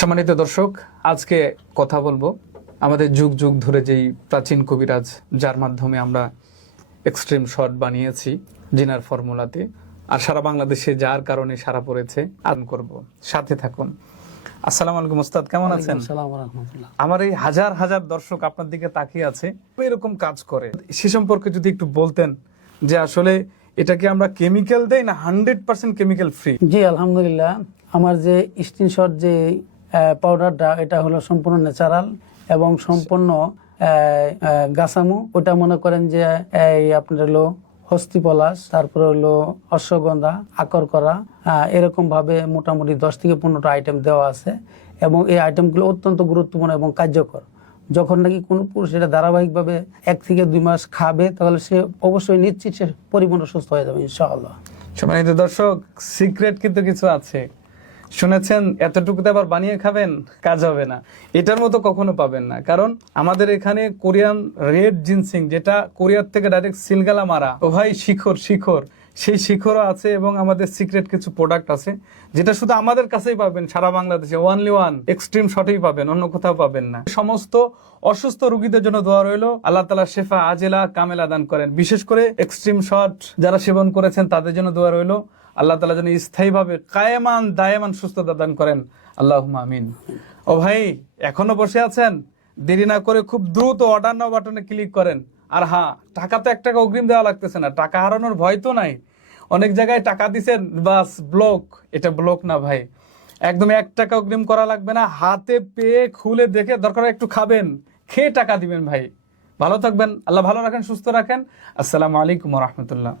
সম্মানিত দর্শক, আজকে কথা বলবো আমাদের যুগ যুগ ধরে যেই প্রাচীন কবিরাজ, যার মাধ্যমে আমরা এক্সট্রিম শট বানিয়েছি জিনার ফর্মুলাতে, আর সারা বাংলাদেশে যার কারণে সারা পড়েছে, আন করব। সাথে থাকুন। আসসালামু আলাইকুম ওস্তাদ, কেমন আছেন? আমার এই হাজার হাজার দর্শক আপনার দিকে তাকিয়ে আছে, এরকম কাজ করে, সে সম্পর্কে যদি একটু বলতেন যে আসলে এটাকে আমরা কেমিক্যাল দেই না 100% কেমিক্যাল ফ্রি? জি আলহামদুলিল্লাহ, আমার যে স্ক্রিনশট যে পাউডারটা, এটা হলো সম্পূর্ণ ন্যাচারাল এবং সম্পূর্ণ গাছামু। ওটা মনে করেন যে এই আপনার হলো হস্তি পলাশ, তারপরে হলো অশ্বগন্ধা, আকর করা, এরকম ভাবে মোটামুটি 10 থেকে 15টা আইটেম দেওয়া আছে এবং এই আইটেমগুলো অত্যন্ত গুরুত্বপূর্ণ এবং কার্যকর। যখন নাকি কোনো পুরুষ এটা ধারাবাহিকভাবে 1 থেকে 2 মাস খাবে, তাহলে সে অবশ্যই নিশ্চিত সে পরিপূর্ণ সুস্থ হয়ে যাবে ইনশাআল্লাহ। সম্মানিত দর্শক, সিক্রেট কিন্তু কিছু আছে, শুনেছেন? এতটুকুতে আবার বানিয়ে খাবেন, কাজ হবে না। এটার মতো কখনো পাবেন না, কারণ আমাদের এখানে কোরিয়ান রেড জিনসিং, যেটা কোরিয়ার থেকে ডাইরেক্ট সিলগালা মারা, ও ভাই শিখর সেই শিখরও আছে এবং আমাদের সিক্রেট কিছু প্রোডাক্ট আছে যেটা শুধু আমাদের কাছেই পাবেন, সারা বাংলাদেশে ওয়ানলি ওয়ান এক্সট্রিম শটেই পাবেন, অন্য কোথাও পাবেন না। সমস্ত অসুস্থ রোগীদের জন্য দোয়া রইলো, আল্লাহ তাআলা শেফা আজেলা কামেলা দান করেন। বিশেষ করে এক্সট্রিম শট যারা সেবন করেছেন তাদের জন্য দোয়া রইলো, আল্লাহ তাআলা যেন স্থায়ীভাবে কায়েমান দায়েমান সুস্থতা দান করেন, আল্লাহুম্মা আমিন। ও ভাই, এখনো বসে আছেন? দেরি না করে খুব দ্রুত অর্ডার নাও বাটনে ক্লিক করেন। আর হ্যাঁ, টাকা তো 1 টাকা অগ্রিম দেওয়া লাগতেছে না, টাকা হারানোর ভয় তো নাই। অনেক জায়গায় টাকা দিচ্ছেন, বাস ব্লক। এটা ব্লক না ভাই, একদম 1 টাকা অগ্রিম করা লাগবে না, হাতে পেয়ে খুলে দেখে দরকার একটু খাবেন, খেয়ে টাকা দিবেন ভাই। ভালো থাকবেন, আল্লাহ ভালো রাখেন, সুস্থ রাখেন। আসসালামু আলাইকুম ওয়া রাহমাতুল্লাহ।